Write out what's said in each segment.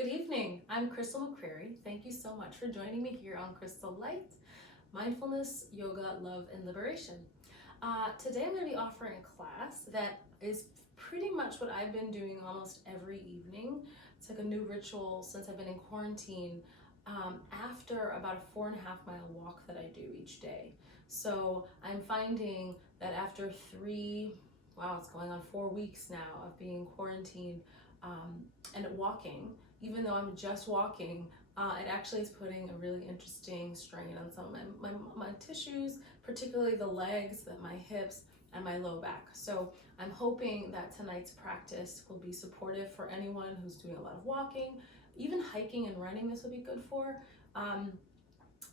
Good evening, I'm Crystal McCrary. Thank you so much for joining me here on Crystal Light, Mindfulness, Yoga, Love, and Liberation. Today I'm going to be offering a class that is pretty much what I've been doing almost every evening. It's like a new ritual since I've been in quarantine after about a 4.5 mile walk that I do each day. So I'm finding that after it's going on 4 weeks now of being quarantined and walking, even though I'm just walking, it actually is putting a really interesting strain on some of my tissues, particularly the legs, my hips, and my low back. So I'm hoping that tonight's practice will be supportive for anyone who's doing a lot of walking, even hiking and running this would be good for. And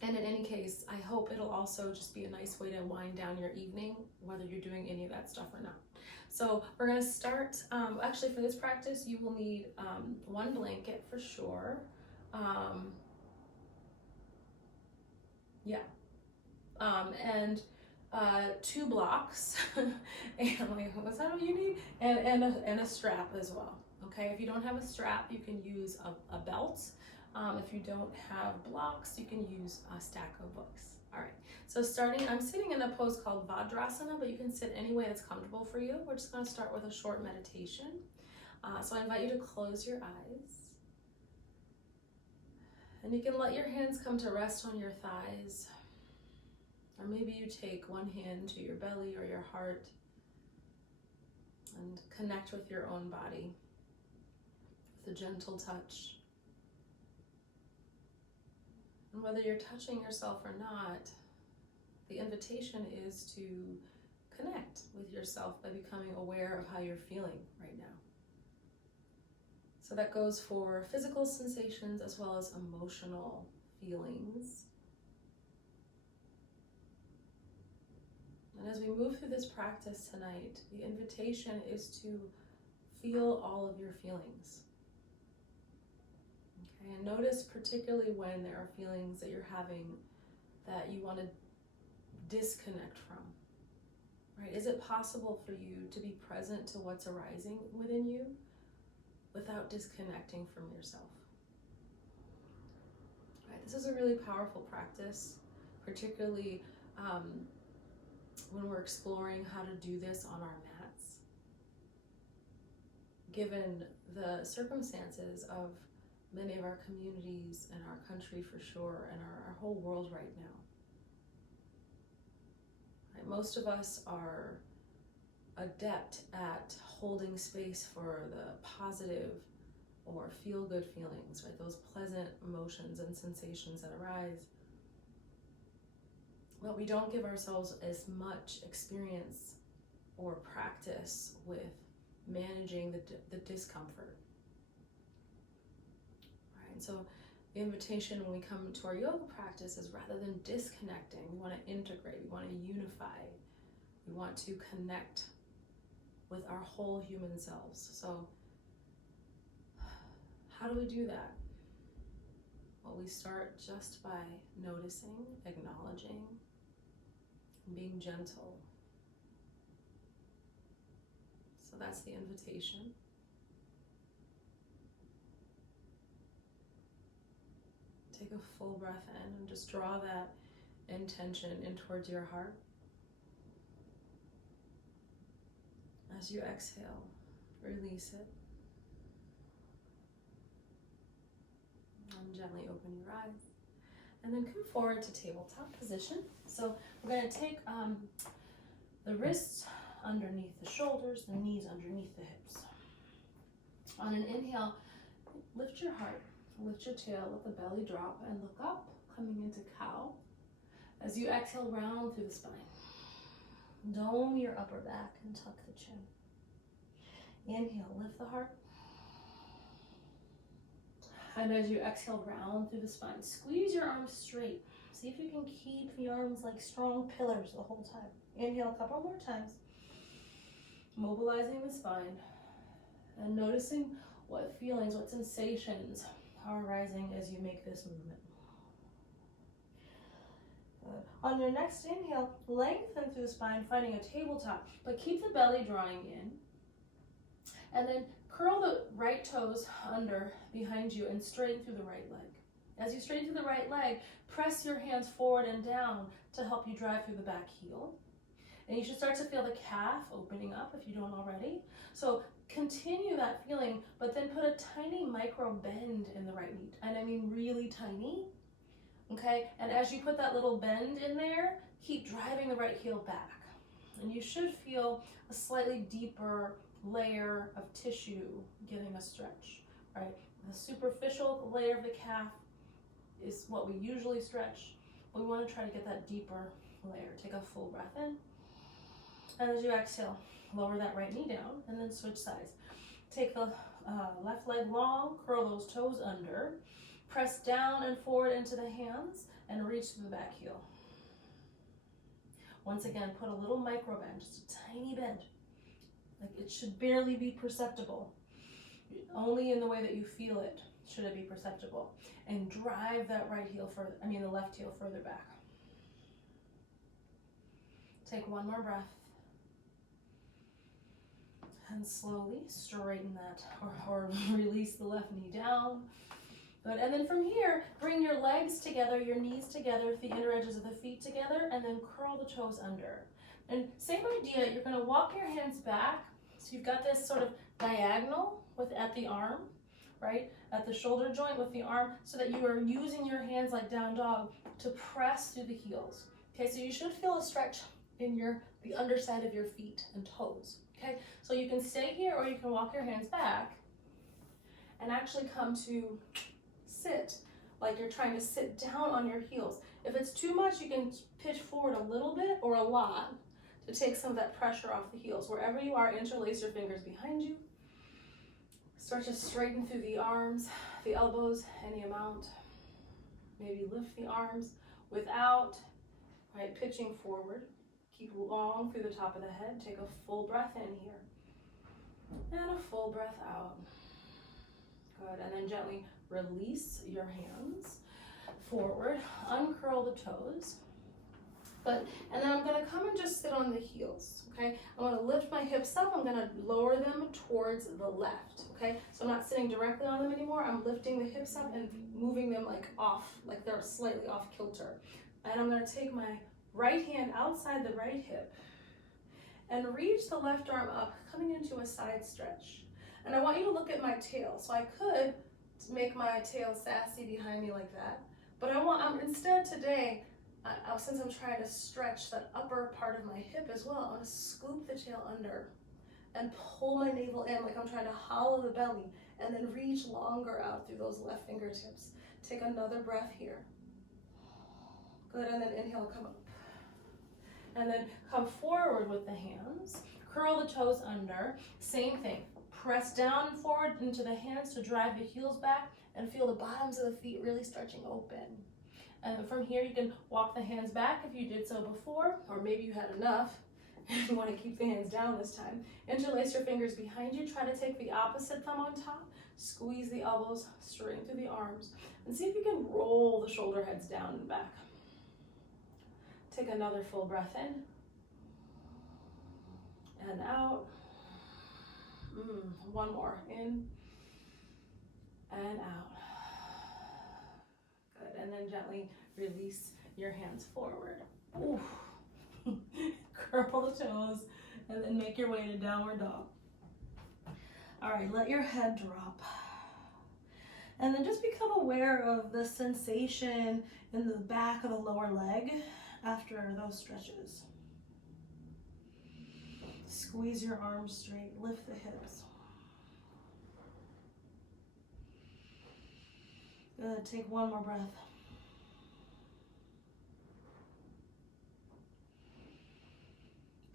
in any case, I hope it'll also just be a nice way to wind down your evening, whether you're doing any of that stuff or not. So we're going to start, actually for this practice, you will need one blanket for sure. And 2 blocks, and what's that all you need? And a strap as well. Okay, if you don't have a strap, you can use a belt. If you don't have blocks, you can use a stack of books. All right, so I'm sitting in a pose called Vajrasana, but you can sit any way that's comfortable for you. We're just going to start with a short meditation. So I invite you to close your eyes. And you can let your hands come to rest on your thighs. Or maybe you take one hand to your belly or your heart and connect with your own body with a gentle touch. And whether you're touching yourself or not, the invitation is to connect with yourself by becoming aware of how you're feeling right now. So that goes for physical sensations as well as emotional feelings. And as we move through this practice tonight, the invitation is to feel all of your feelings. Okay, and notice particularly when there are feelings that you're having that you want to disconnect from. Right? Is it possible for you to be present to what's arising within you without disconnecting from yourself? Right, this is a really powerful practice, particularly when we're exploring how to do this on our mats, given the circumstances of many of our communities and our country for sure, and our whole world right now. Right, most of us are adept at holding space for the positive or feel-good feelings, right? Those pleasant emotions and sensations that arise. But we don't give ourselves as much experience or practice with managing the discomfort. Right? And so the invitation when we come to our yoga practice is rather than disconnecting, we want to integrate, we want to unify, we want to connect with our whole human selves. So how do we do that? Well, we start just by noticing, acknowledging, and being gentle. So that's the invitation. Take a full breath in and just draw that intention in towards your heart. As you exhale, release it. And gently open your eyes. And then come forward to tabletop position. So we're going to take the wrists underneath the shoulders, the knees underneath the hips. On an inhale, lift your heart, lift your tail, let the belly drop and look up, coming into cow. As you exhale, round through the spine. Dome your upper back and tuck the chin. Inhale, lift the heart. And as you exhale, round through the spine. Squeeze your arms straight. See if you can keep the arms like strong pillars the whole time. Inhale a couple more times. Mobilizing the spine. And noticing what feelings, what sensations are arising as you make this movement. Good. On your next inhale, lengthen through the spine, finding a tabletop, but keep the belly drawing in. And then curl the right toes under behind you and straighten through the right leg. As you straighten through the right leg, press your hands forward and down to help you drive through the back heel. And you should start to feel the calf opening up if you don't already. So continue that feeling, but then put a tiny micro bend in the right knee. And I mean really tiny, okay? And as you put that little bend in there, keep driving the right heel back. And you should feel a slightly deeper layer of tissue getting a stretch, right? The superficial layer of the calf is what we usually stretch. We want to try to get that deeper layer. Take a full breath in. And as you exhale, lower that right knee down and then switch sides. Take the left leg long, curl those toes under, press down and forward into the hands and reach to the back heel. Once again, put a little micro bend, just a tiny bend. Like it should barely be perceptible. Only in the way that you feel it should it be perceptible. And drive that the left heel further back. Take one more breath. And slowly straighten that or release the left knee down. Good. And then from here, bring your legs together, your knees together, the inner edges of the feet together, and then curl the toes under. And same idea, you're going to walk your hands back. So you've got this sort of diagonal at the arm, right? At the shoulder joint with the arm, so that you are using your hands like down dog to press through the heels. Okay, so you should feel a stretch in the underside of your feet and toes. Okay, so you can stay here or you can walk your hands back and actually come to sit like you're trying to sit down on your heels. If it's too much, you can pitch forward a little bit or a lot to take some of that pressure off the heels. Wherever you are, interlace your fingers behind you. Start to straighten through the arms, the elbows, any amount. Maybe lift the arms without, right, pitching forward. Keep long through the top of the head. Take a full breath in here. And a full breath out. Good. And then gently release your hands forward. Uncurl the toes. Good. And then I'm going to come and just sit on the heels. Okay. I'm going to lift my hips up. I'm going to lower them towards the left. Okay. So I'm not sitting directly on them anymore. I'm lifting the hips up and moving them like off, like they're slightly off kilter. And I'm going to take my right hand outside the right hip and reach the left arm up, coming into a side stretch. And I want you to look at my tail. So I could make my tail sassy behind me like that, but instead today, since I'm trying to stretch that upper part of my hip as well, I'm going to scoop the tail under and pull my navel in like I'm trying to hollow the belly, and then reach longer out through those left fingertips. Take another breath here. Good, and then inhale, come up. And then come forward with the hands. Curl the toes under. Same thing. Press down and forward into the hands to drive the heels back and feel the bottoms of the feet really stretching open. And from here, you can walk the hands back if you did so before, or maybe you had enough and you want to keep the hands down this time. Interlace your fingers behind you. Try to take the opposite thumb on top. Squeeze the elbows, straighten through the arms, and see if you can roll the shoulder heads down and back. Take another full breath in and out. One more, in and out. Good, and then gently release your hands forward. Ooh. Curl the toes and then make your way to downward dog. All right, let your head drop. And then just become aware of the sensation in the back of the lower leg after those stretches. Squeeze your arms straight, lift the hips. Good, take one more breath.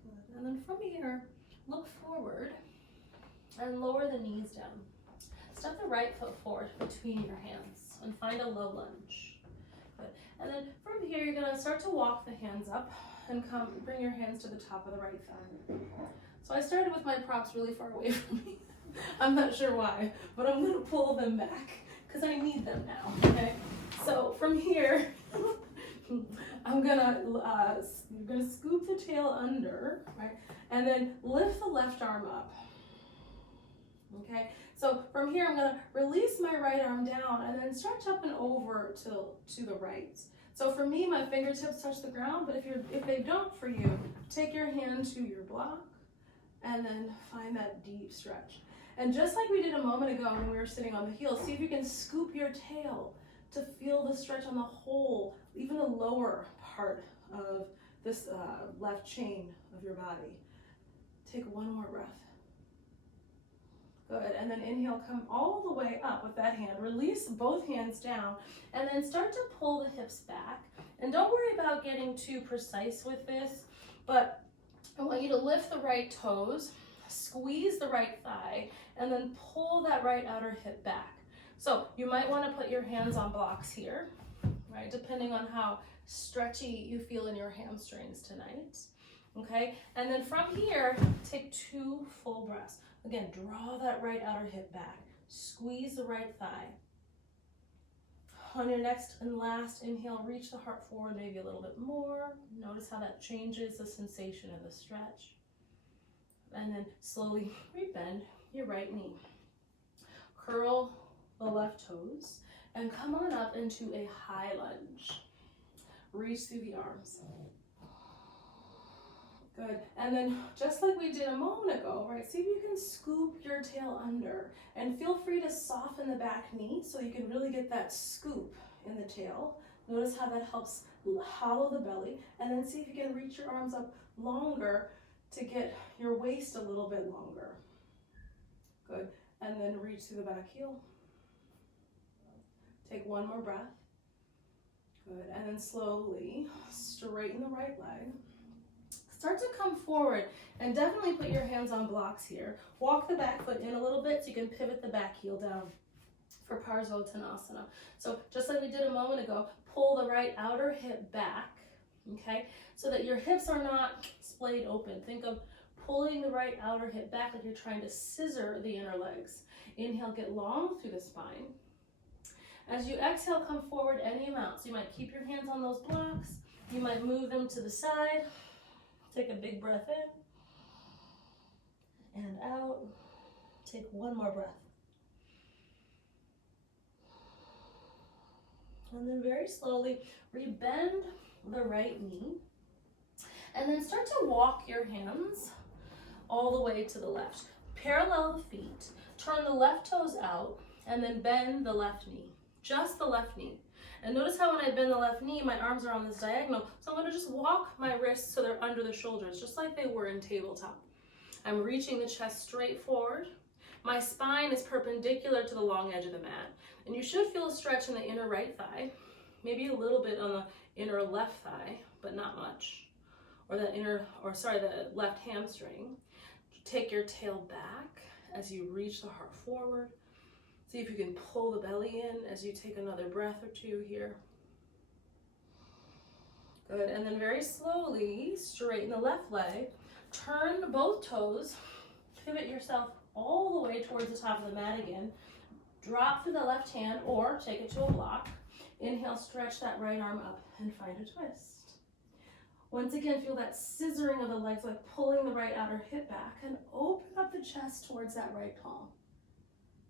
Good, and then from here, look forward and lower the knees down. Step the right foot forward between your hands and find a low lunge. Good. And then from here, you're gonna start to walk the hands up and bring your hands to the top of the right thigh. So I started with my props really far away from me. I'm not sure why, but I'm gonna pull them back because I need them now, okay? So from here, you're gonna scoop the tail under, right? And then lift the left arm up. Okay, so from here I'm gonna release my right arm down and then stretch up and over to the right. So for me, my fingertips touch the ground, but if they don't for you, take your hand to your block and then find that deep stretch. And just like we did a moment ago when we were sitting on the heels, see if you can scoop your tail to feel the stretch on the whole, even the lower part of this left chain of your body. Take one more breath. Good, and then inhale, come all the way up with that hand. Release both hands down, and then start to pull the hips back. And don't worry about getting too precise with this, but I want you to lift the right toes, squeeze the right thigh, and then pull that right outer hip back. So you might want to put your hands on blocks here, right, depending on how stretchy you feel in your hamstrings tonight. Okay, and then from here, take 2 full breaths. Again, draw that right outer hip back. Squeeze the right thigh. On your next and last inhale, reach the heart forward maybe a little bit more. Notice how that changes the sensation of the stretch. And then slowly rebend your right knee. Curl the left toes and come on up into a high lunge. Reach through the arms. Good, and then just like we did a moment ago, right, see if you can scoop your tail under and feel free to soften the back knee so you can really get that scoop in the tail. Notice how that helps hollow the belly, and then see if you can reach your arms up longer to get your waist a little bit longer. Good, and then reach through the back heel. Take one more breath. Good, and then slowly straighten the right leg. Start to come forward and definitely put your hands on blocks here. Walk the back foot in a little bit so you can pivot the back heel down for Parsvottanasana. So just like we did a moment ago, pull the right outer hip back, okay, so that your hips are not splayed open. Think of pulling the right outer hip back like you're trying to scissor the inner legs. Inhale, get long through the spine. As you exhale, come forward any amount. So you might keep your hands on those blocks. You might move them to the side. Take a big breath in and out. Take one more breath. And then very slowly rebend the right knee. And then start to walk your hands all the way to the left. Parallel the feet. Turn the left toes out and then bend the left knee. Just the left knee. And notice how when I bend the left knee, my arms are on this diagonal. So I'm going to just walk my wrists so they're under the shoulders, just like they were in tabletop. I'm reaching the chest straight forward. My spine is perpendicular to the long edge of the mat. And you should feel a stretch in the inner right thigh, maybe a little bit on the inner left thigh, but not much. Or the left hamstring. Take your tail back as you reach the heart forward. See if you can pull the belly in as you take another breath or two here. Good, and then very slowly straighten the left leg, turn both toes, pivot yourself all the way towards the top of the mat again, drop through the left hand or take it to a block. Inhale, stretch that right arm up and find a twist. Once again, feel that scissoring of the legs, like pulling the right outer hip back, and open up the chest towards that right palm.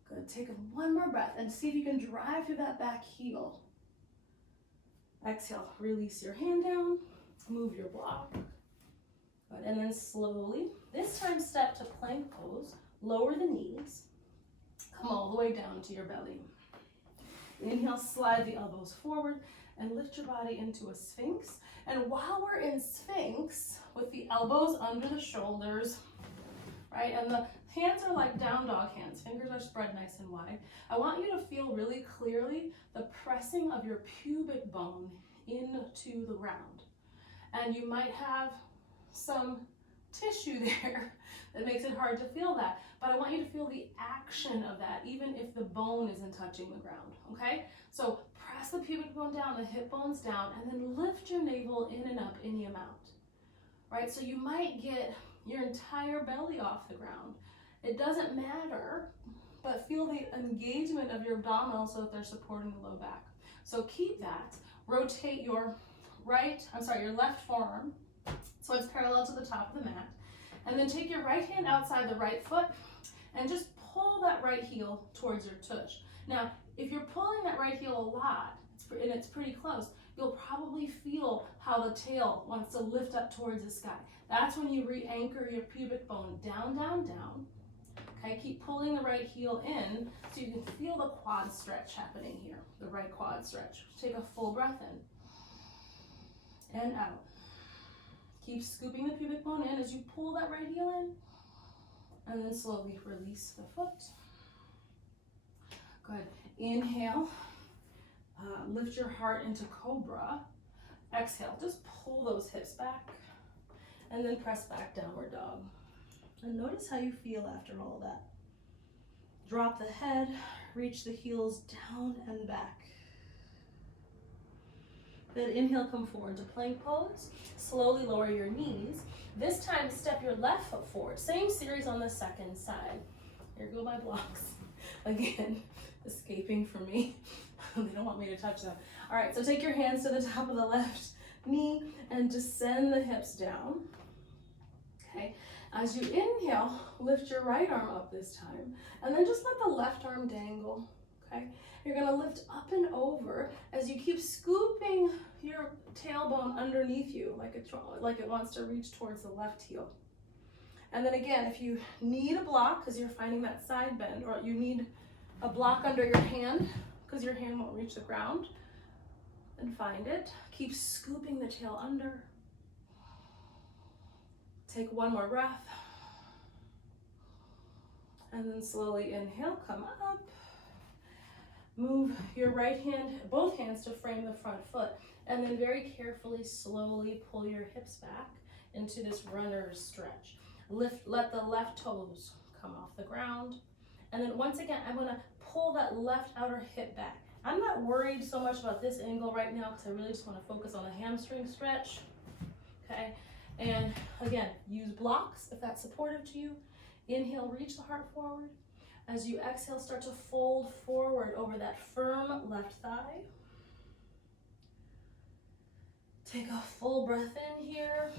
Good, take one more breath and see if you can drive through that back heel. Exhale, release your hand down, move your block. Good, and then slowly, this time step to plank pose, lower the knees, come all the way down to your belly. Inhale, slide the elbows forward and lift your body into a sphinx. And while we're in sphinx, with the elbows under the shoulders, right, and the hands are like down dog hands, fingers are spread nice and wide. I want you to feel really clearly the pressing of your pubic bone into the ground. And you might have some tissue there that makes it hard to feel that, but I want you to feel the action of that, even if the bone isn't touching the ground, okay? So press the pubic bone down, the hip bones down, and then lift your navel in and up any amount, right? So you might get your entire belly off the ground. It doesn't matter, but feel the engagement of your abdominals so that they're supporting the low back. So keep that. Rotate your left forearm so it's parallel to the top of the mat. And then take your right hand outside the right foot and just pull that right heel towards your tush. Now, if you're pulling that right heel a lot, and it's pretty close, you'll probably feel how the tail wants to lift up towards the sky. That's when you re-anchor your pubic bone down, down, down. Okay, keep pulling the right heel in so you can feel the quad stretch happening here, the right quad stretch. Take a full breath in and out. Keep scooping the pubic bone in as you pull that right heel in, and then slowly release the foot. Good. Inhale, lift your heart into cobra. Exhale, just pull those hips back, and then press back, downward dog. And notice how you feel after all of that. Drop the head, reach the heels down and back. Then inhale, come forward to plank pose. Slowly lower your knees. This time, step your left foot forward. Same series on the second side. Here go my blocks. Again, escaping from me. They don't want me to touch them. All right, so take your hands to the top of the left knee and just send the hips down. Okay, as you inhale, lift your right arm up this time, and then just let the left arm dangle. Okay, you're gonna lift up and over as you keep scooping your tailbone underneath you like it wants to reach towards the left heel. And then again, if you need a block because you're finding that side bend, or you need a block under your hand because your hand won't reach the ground, then find it. Keep scooping the tail under. Take one more breath. And then slowly inhale, come up. Move your right hand, both hands to frame the front foot. And then very carefully, slowly pull your hips back into this runner's stretch. Let the left toes come off the ground. And then once again, I'm gonna pull that left outer hip back. I'm not worried so much about this angle right now because I really just wanna focus on the hamstring stretch, okay? And again, use blocks if that's supportive to you. Inhale, reach the heart forward. As you exhale, start to fold forward over that firm left thigh. Take a full breath in here.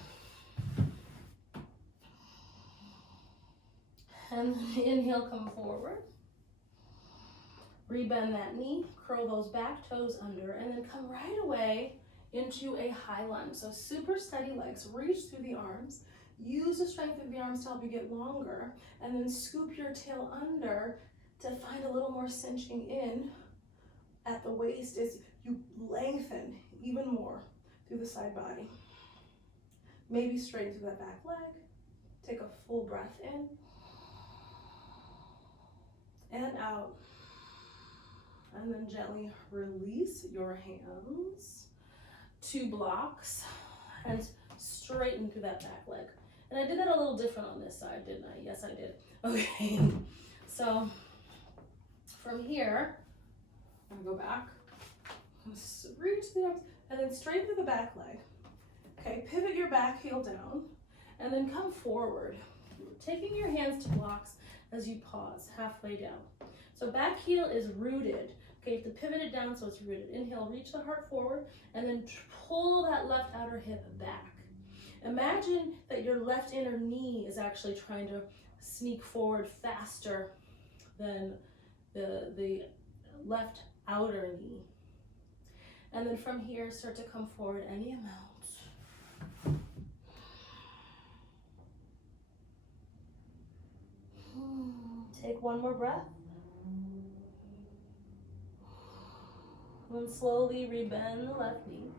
And inhale, come forward. Rebend that knee, curl those back toes under, and then come right away into a high lunge. So super steady legs, reach through the arms. Use the strength of the arms to help you get longer, and then scoop your tail under to find a little more cinching in at the waist as you lengthen even more through the side body. Maybe straighten through that back leg. Take a full breath in and out. And then gently release your hands. 2 blocks and straighten through that back leg. And I did that a little different on this side, didn't I? Yes, I did. Okay, so from here, I'm gonna go back, reach the arms, and then straighten through the back leg. Okay, pivot your back heel down, and then come forward, taking your hands to blocks as you pause, halfway down. So back heel is rooted. Okay, you have to pivot it down so it's rooted. Inhale, reach the heart forward, and then pull that left outer hip back. Imagine that your left inner knee is actually trying to sneak forward faster than the left outer knee. And then from here, start to come forward any amount. Take one more breath. And slowly rebend the left knee.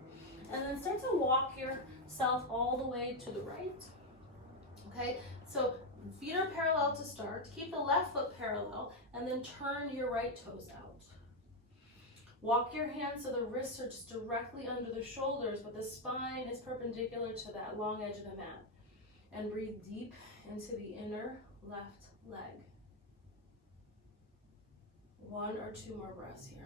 And then start to walk yourself all the way to the right. Okay, so feet are parallel to start. Keep the left foot parallel, and then turn your right toes out. Walk your hands so the wrists are just directly under the shoulders, but the spine is perpendicular to that long edge of the mat. And breathe deep into the inner left leg. 1 or 2 more breaths here.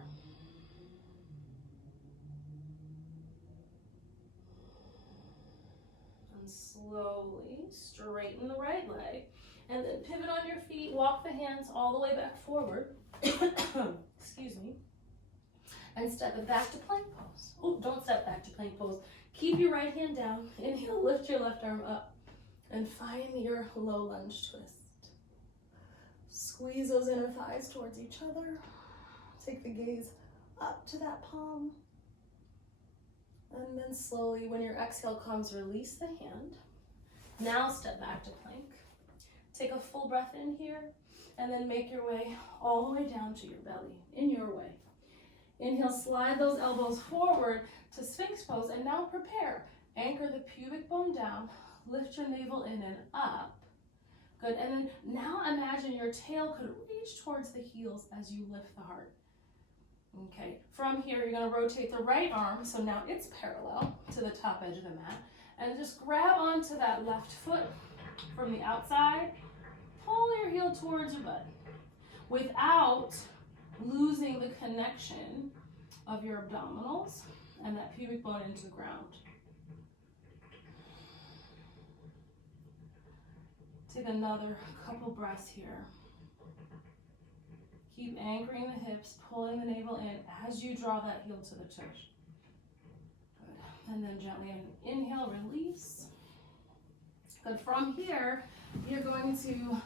Slowly straighten the right leg, and then pivot on your feet, walk the hands all the way back forward, excuse me, and step it back to plank pose. Oh, don't step back to plank pose. Keep your right hand down, inhale, lift your left arm up, and find your low lunge twist. Squeeze those inner thighs towards each other. Take the gaze up to that palm. And then slowly, when your exhale comes, release the hand. Now step back to plank. Take a full breath in here, and then make your way all the way down to your belly, in your way. Inhale, slide those elbows forward to Sphinx pose, and now prepare. Anchor the pubic bone down, lift your navel in and up. Good, and then now imagine your tail could reach towards the heels as you lift the heart. Okay, from here, you're gonna rotate the right arm, so now it's parallel to the top edge of the mat, and just grab onto that left foot from the outside, pull your heel towards your butt, without losing the connection of your abdominals and that pubic bone into the ground. Take another couple breaths here. Keep anchoring the hips, pulling the navel in as you draw that heel to the tush. Good. And then gently inhale, release. Good. From here, you're going to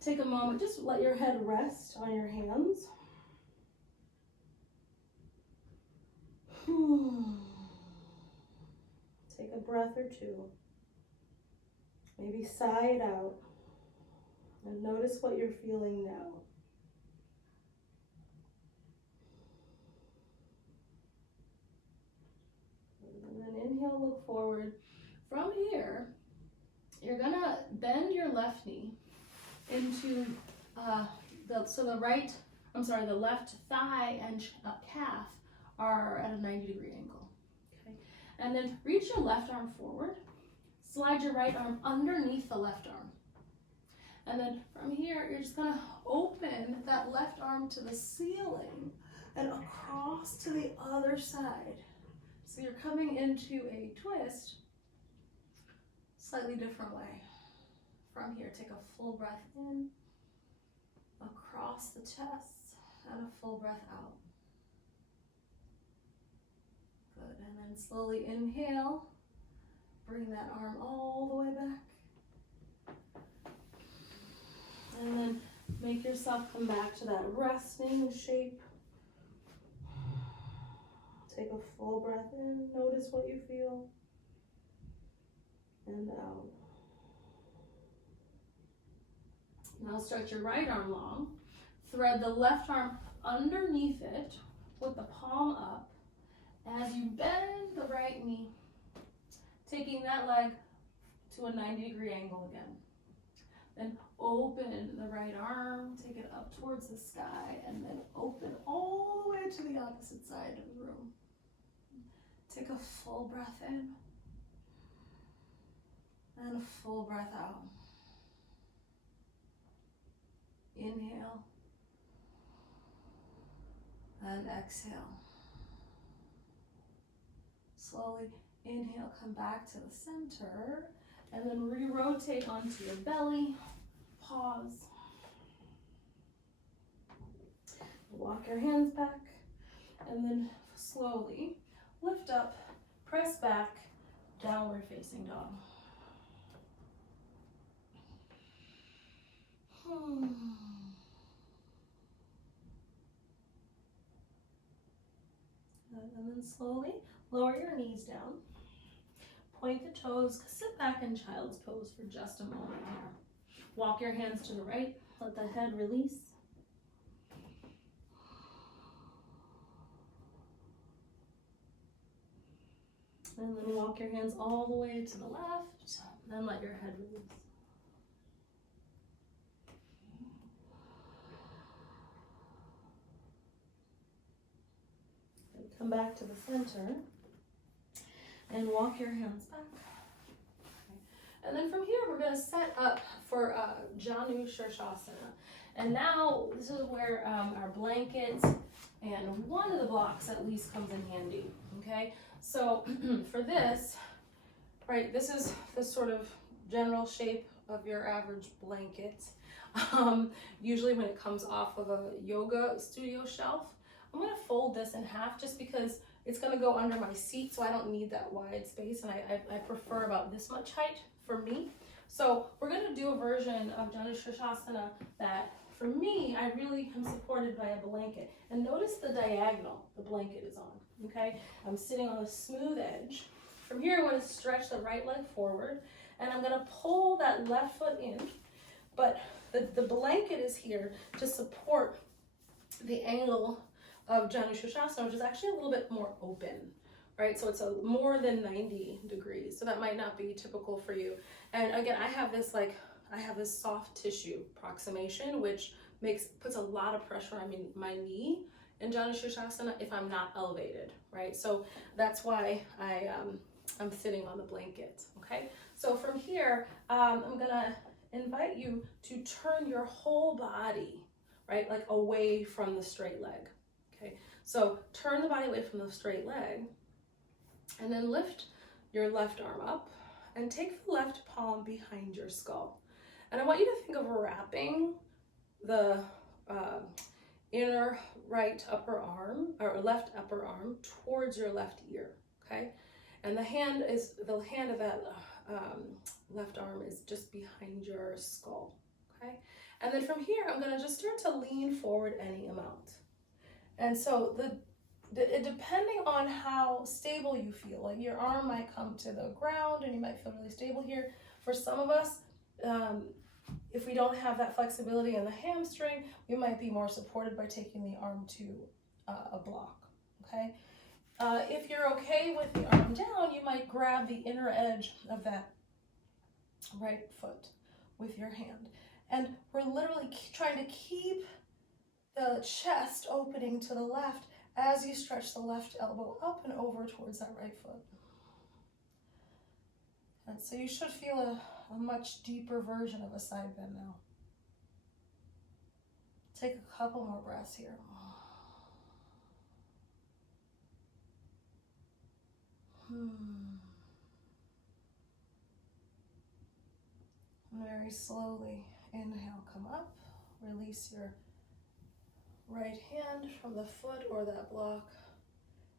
take a moment, just let your head rest on your hands. Take a breath or two. Maybe sigh it out. And notice what you're feeling now. And then inhale, look forward. From here, you're gonna bend your left knee into the left thigh and calf are at a 90-degree angle. Okay, and then reach your left arm forward. Slide your right arm underneath the left arm. And then from here, you're just gonna open that left arm to the ceiling and across to the other side. So you're coming into a twist, slightly different way. From here, take a full breath in, across the chest, and a full breath out. Good, and then slowly inhale. Bring that arm all the way back. And then make yourself come back to that resting shape. Take a full breath in, notice what you feel. And out. Now stretch your right arm long. Thread the left arm underneath it with the palm up as you bend the right knee, taking that leg to a 90-degree angle again. Then open the right arm, take it up towards the sky, and then open all the way to the opposite side of the room. Take a full breath in, and a full breath out. Inhale, and exhale. Slowly inhale, come back to the center, and then re-rotate onto your belly. Pause. Walk your hands back, and then slowly lift up, press back, downward facing dog. And then slowly lower your knees down. Point the toes, sit back in child's pose for just a moment here. Walk your hands to the right, let the head release. And then walk your hands all the way to the left, then let your head release. Come back to the center and walk your hands back. Okay. And then from here, we're going to set up for Janu Shirshasana. And now this is where our blankets and one of the blocks at least comes in handy. Okay, so for this, right, this is the sort of general shape of your average blanket. Usually when it comes off of a yoga studio shelf, I'm going to fold this in half just because it's going to go under my seat, so I don't need that wide space, and I prefer about this much height for me. So we're going to do a version of Janu Shirshasana that for me, I really am supported by a blanket. And notice the diagonal the blanket is on, okay? I'm sitting on a smooth edge. From here, I'm going to stretch the right leg forward, and I'm going to pull that left foot in, but the blanket is here to support the angle of Janu Shirshasana, which is actually a little bit more open, right? So it's a more than 90 degrees. So that might not be typical for you. And again, I have this soft tissue approximation, which puts a lot of pressure on my knee in Janu Shirshasana if I'm not elevated, right? So that's why I'm sitting on the blanket, okay? So from here, I'm gonna invite you to turn your whole body, right, like away from the straight leg, okay? So turn the body away from the straight leg, and then lift your left arm up and take the left palm behind your skull. And I want you to think of wrapping the inner right upper arm, or left upper arm, towards your left ear, okay? And the hand of that left arm is just behind your skull, okay? And then from here, I'm gonna just start to lean forward any amount. And so depending on how stable you feel, like your arm might come to the ground and you might feel really stable here. For some of us, if we don't have that flexibility in the hamstring, we might be more supported by taking the arm to a block, okay? If you're okay with the arm down, you might grab the inner edge of that right foot with your hand. And we're literally trying to keep the chest opening to the left as you stretch the left elbow up and over towards that right foot. And so you should feel a much deeper version of a side bend now. Take a couple more breaths here. Very slowly, inhale, come up, release your right hand from the foot or that block,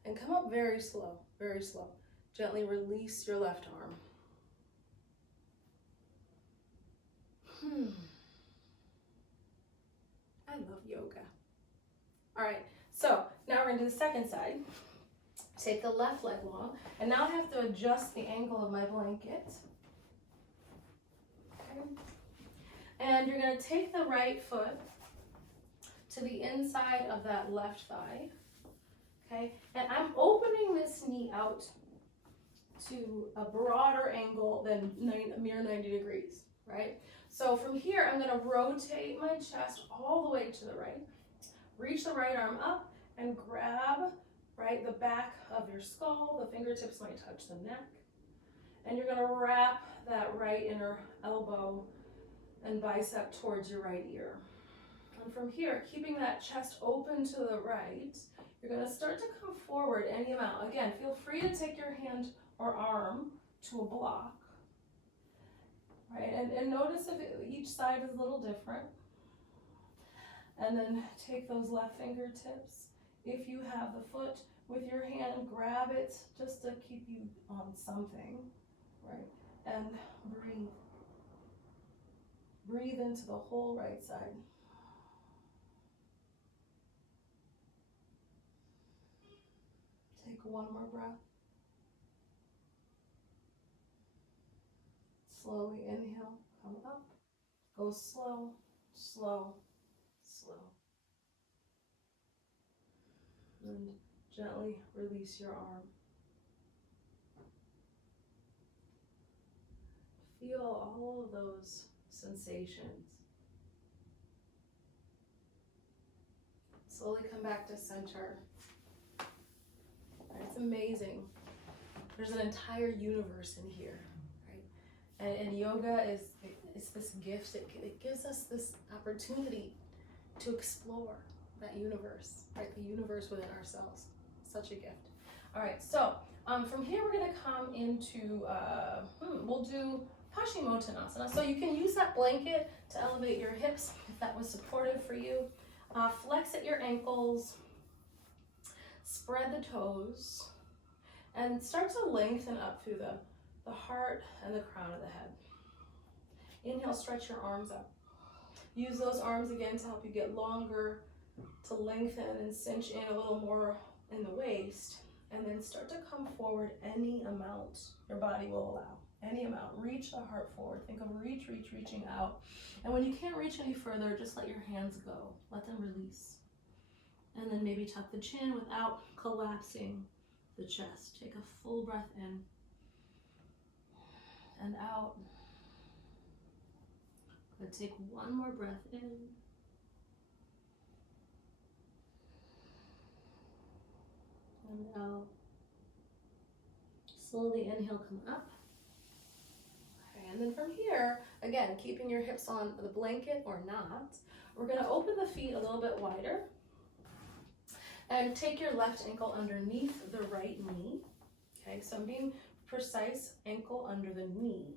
and come up very slow, very slow. Gently release your left arm. I love yoga. All right, so now we're into the second side. Take the left leg long, and now I have to adjust the angle of my blanket. Okay. And you're going to take the right foot to the inside of that left thigh. Okay, and I'm opening this knee out to a broader angle than a mere 90 degrees, right? So from here, I'm going to rotate my chest all the way to the right. Reach the right arm up and grab, right, the back of your skull. The fingertips might touch the neck. And you're going to wrap that right inner elbow and bicep towards your right ear. And from here, keeping that chest open to the right, you're going to start to come forward any amount. Again, feel free to take your hand or arm to a block. Right, and notice if each side is a little different. And then take those left fingertips. If you have the foot with your hand, grab it just to keep you on something, right? And breathe. Breathe into the whole right side. Take one more breath. Slowly inhale, come up. Go slow, slow, slow. And gently release your arm. Feel all of those sensations. Slowly come back to center. It's amazing. There's an entire universe in here. And yoga is this gift. It gives us this opportunity to explore that universe, right? The universe within ourselves. Such a gift. All right, so from here we're going to come into, we'll do Paschimottanasana. So you can use that blanket to elevate your hips if that was supportive for you. Flex at your ankles, spread the toes, and start to lengthen up through the heart and the crown of the head. Inhale, stretch your arms up. Use those arms again to help you get longer, to lengthen and cinch in a little more in the waist. And then start to come forward any amount your body will allow. Any amount. Reach the heart forward. Think of reaching out. And when you can't reach any further, just let your hands go. Let them release. And then maybe tuck the chin without collapsing the chest. Take a full breath in and out. Good. Take one more breath in. And out. Slowly inhale, come up. Okay, and then from here, again, keeping your hips on the blanket or not, we're going to open the feet a little bit wider. And take your left ankle underneath the right knee. Okay, so I'm being precise, ankle under the knee.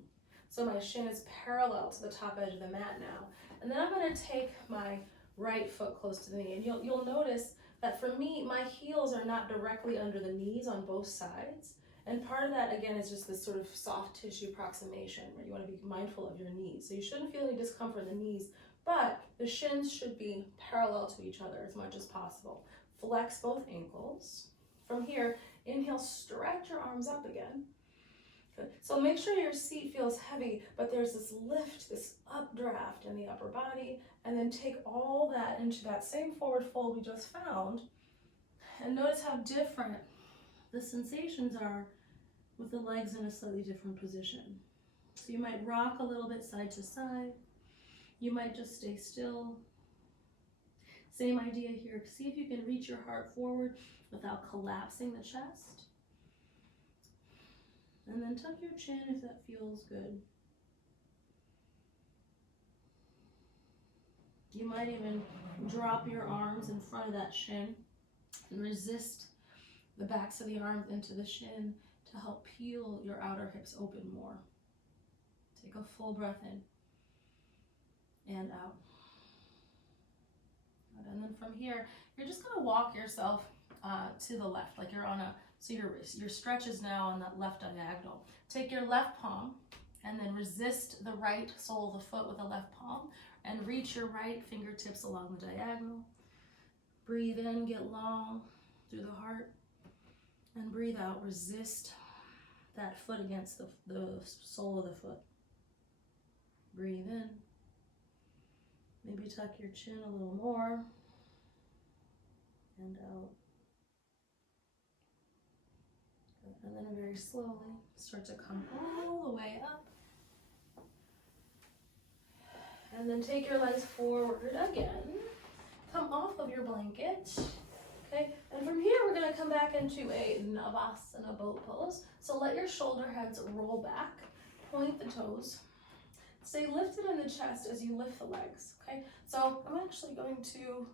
So my shin is parallel to the top edge of the mat now. And then I'm going to take my right foot close to the knee. And you'll notice that for me, my heels are not directly under the knees on both sides. And part of that, again, is just this sort of soft tissue approximation where you want to be mindful of your knees. So you shouldn't feel any discomfort in the knees, but the shins should be parallel to each other as much as possible. Flex both ankles. From here, inhale, stretch your arms up again. Good. So make sure your seat feels heavy, but there's this lift, this updraft in the upper body, and then take all that into that same forward fold we just found, and notice how different the sensations are with the legs in a slightly different position. So you might rock a little bit side to side. You might just stay still. Same idea here. See if you can reach your heart forward without collapsing the chest. And then tuck your chin if that feels good. You might even drop your arms in front of that shin and resist the backs of the arms into the shin to help peel your outer hips open more. Take a full breath in and out. And then from here, you're just going to walk yourself to the left, like you're on a, so your stretch is now on that left diagonal. Take your left palm and then resist the right sole of the foot with the left palm and reach your right fingertips along the diagonal. Breathe in, get long through the heart, and breathe out, resist that foot against the sole of the foot. Breathe in. Maybe tuck your chin a little more, and out. And then very slowly start to come all the way up. And then take your legs forward again. Come off of your blanket. Okay, and from here we're going to come back into a Navasana boat pose. So let your shoulder heads roll back, point the toes. Stay lifted in the chest as you lift the legs, okay? So I'm actually going to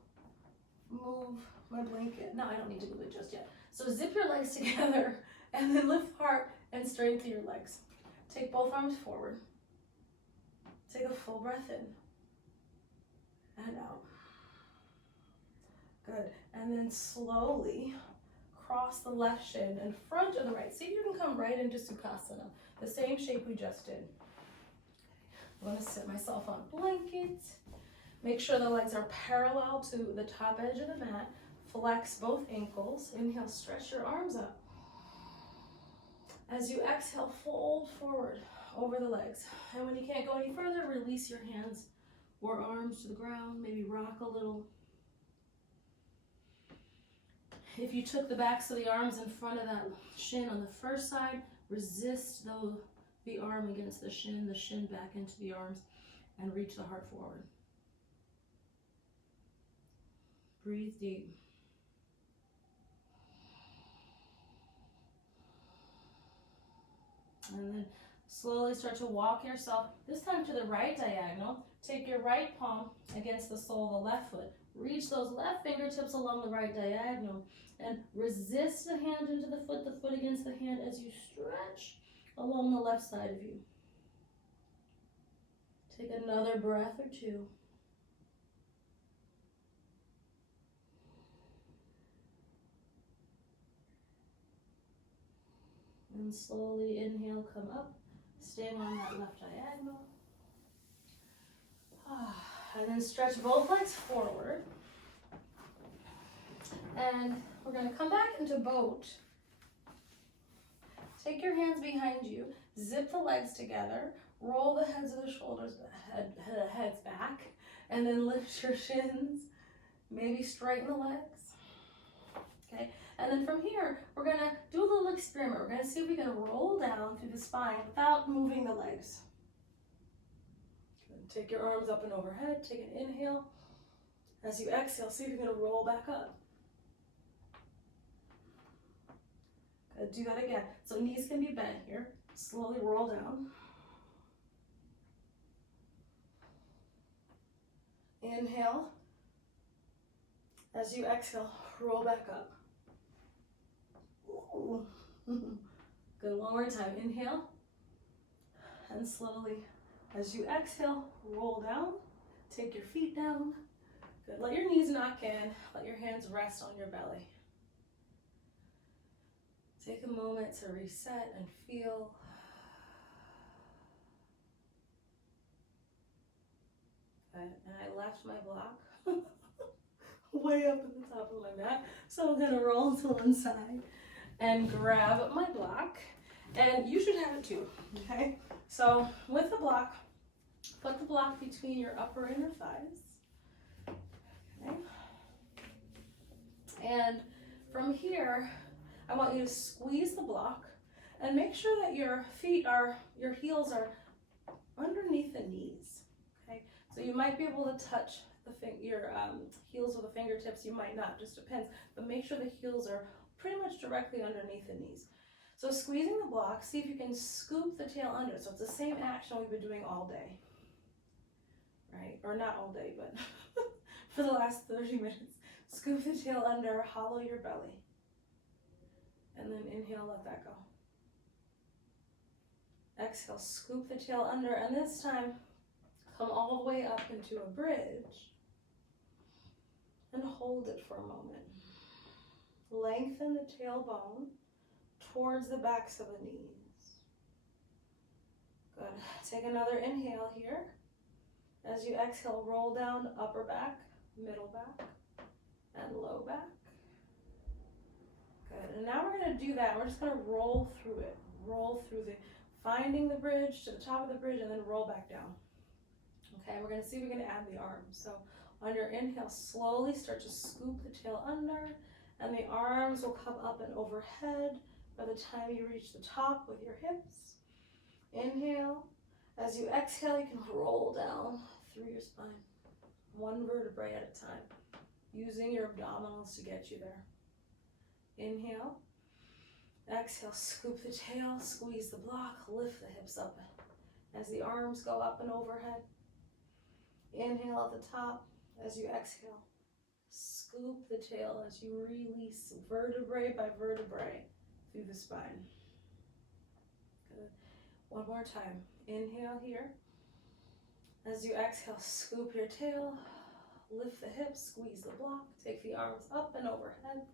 move my blanket. No, I don't need to move it just yet. So zip your legs together and then lift heart and straighten through your legs. Take both arms forward. Take a full breath in and out. Good. And then slowly cross the left shin in front of the right. See if you can come right into Sukhasana, the same shape we just did. I'm going to sit myself on a blanket. Make sure the legs are parallel to the top edge of the mat. Flex both ankles. Inhale, stretch your arms up. As you exhale, fold forward over the legs. And when you can't go any further, release your hands or arms to the ground. Maybe rock a little. If you took the backs of the arms in front of that shin on the first side, resist the arm against the shin back into the arms, and reach the heart forward. Breathe deep. And then slowly start to walk yourself, this time to the right diagonal. Take your right palm against the sole of the left foot. Reach those left fingertips along the right diagonal and resist the hand into the foot against the hand as you stretch along the left side of you. Take another breath or two. And slowly inhale, come up, staying on that left diagonal. And then stretch both legs forward. And we're going to come back into boat. Take your hands behind you, zip the legs together, roll the heads of the shoulders, heads back, and then lift your shins. Maybe straighten the legs. Okay, and then from here, we're going to do a little experiment. We're going to see if we can roll down through the spine without moving the legs. Take your arms up and overhead. Take an inhale. As you exhale, see if you're going to roll back up. Good. Do that again. So knees can be bent here. Slowly roll down. Inhale. As you exhale, roll back up. Ooh. Good. One more time. Inhale. And slowly, as you exhale, roll down. Take your feet down. Good. Let your knees knock in. Let your hands rest on your belly. Take a moment to reset and feel. Good. And I left my block way up at the top of my mat. So I'm going to roll to one side and grab my block. And you should have it too, okay? So with the block, put the block between your upper and inner thighs. Okay. And from here, I want you to squeeze the block and make sure that your heels are underneath the knees, okay? So you might be able to touch your heels with the fingertips, you might not, just depends, but make sure the heels are pretty much directly underneath the knees. So squeezing the block, see if you can scoop the tail under. So it's the same action we've been doing all day, right? Or not all day, but for the last 30 minutes. Scoop the tail under, hollow your belly. And then inhale, let that go. Exhale, scoop the tail under, and this time, come all the way up into a bridge. And hold it for a moment. Lengthen the tailbone towards the backs of the knees. Good. Take another inhale here. As you exhale, roll down upper back, middle back, and low back. Good. And now we're going to do that. We're just going to roll through it. Roll through finding the bridge to the top of the bridge and then roll back down. Okay, we're going to see if we can add the arms. So on your inhale, slowly start to scoop the tail under, and the arms will come up and overhead by the time you reach the top with your hips. Inhale. As you exhale, you can roll down through your spine, one vertebrae at a time, using your abdominals to get you there. Inhale. Exhale, scoop the tail, squeeze the block, lift the hips up as the arms go up and overhead. Inhale at the top. As you exhale, scoop the tail as you release vertebrae by vertebrae through the spine. Good. One more time. Inhale here. As you exhale, scoop your tail, lift the hips, squeeze the block, take the arms up and overhead.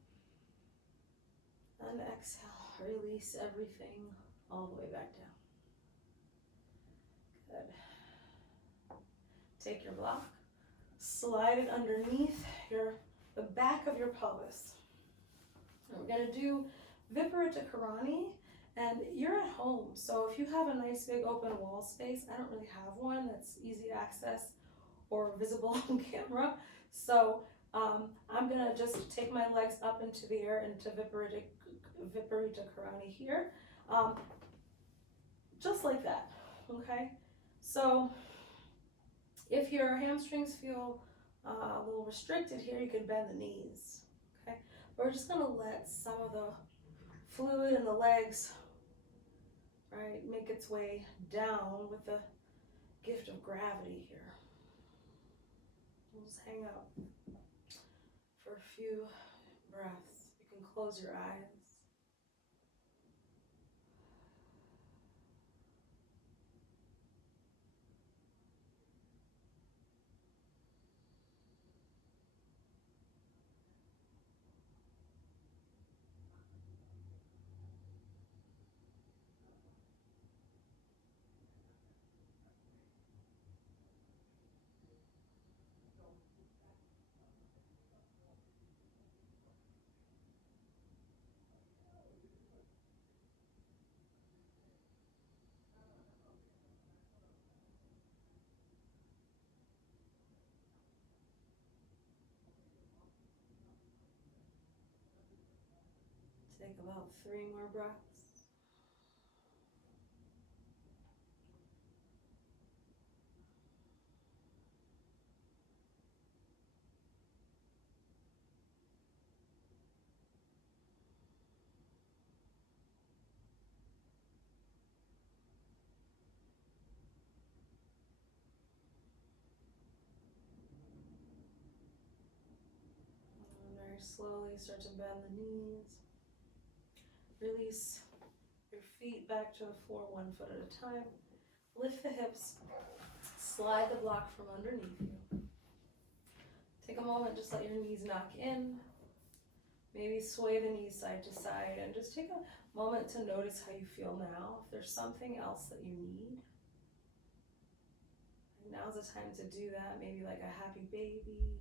And exhale, release everything all the way back down. Good. Take your block, slide it underneath the back of your pelvis. And we're going to do Viparita Karani, and you're at home, so if you have a nice big open wall space, I don't really have one that's easy to access or visible on camera, so I'm going to just take my legs up into the air into Viparita Karani here, just like that, okay? So if your hamstrings feel a little restricted here, you can bend the knees, okay? We're just going to let some of the fluid in the legs, right, make its way down with the gift of gravity here. We'll just hang out for a few breaths. You can close your eyes. Take about 3 more breaths. And very slowly start to bend the knees. Release your feet back to the floor 1 foot at a time. Lift the hips. Slide the block from underneath you. Take a moment, just let your knees knock in. Maybe sway the knees side to side and just take a moment to notice how you feel now. If there's something else that you need, now's the time to do that. Maybe like a happy baby.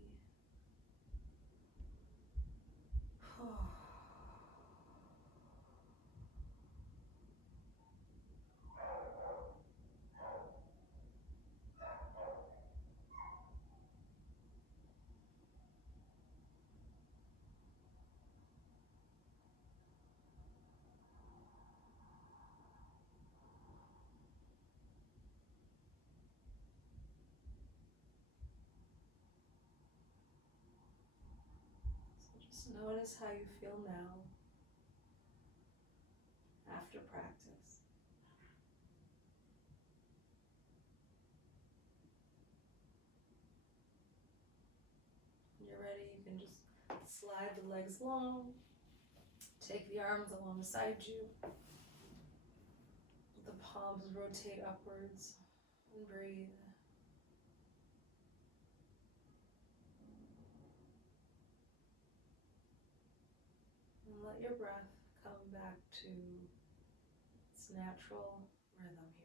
Just notice how you feel now after practice. When you're ready, you can just slide the legs long, take the arms along beside you. The palms rotate upwards and breathe. And let your breath come back to its natural rhythm here.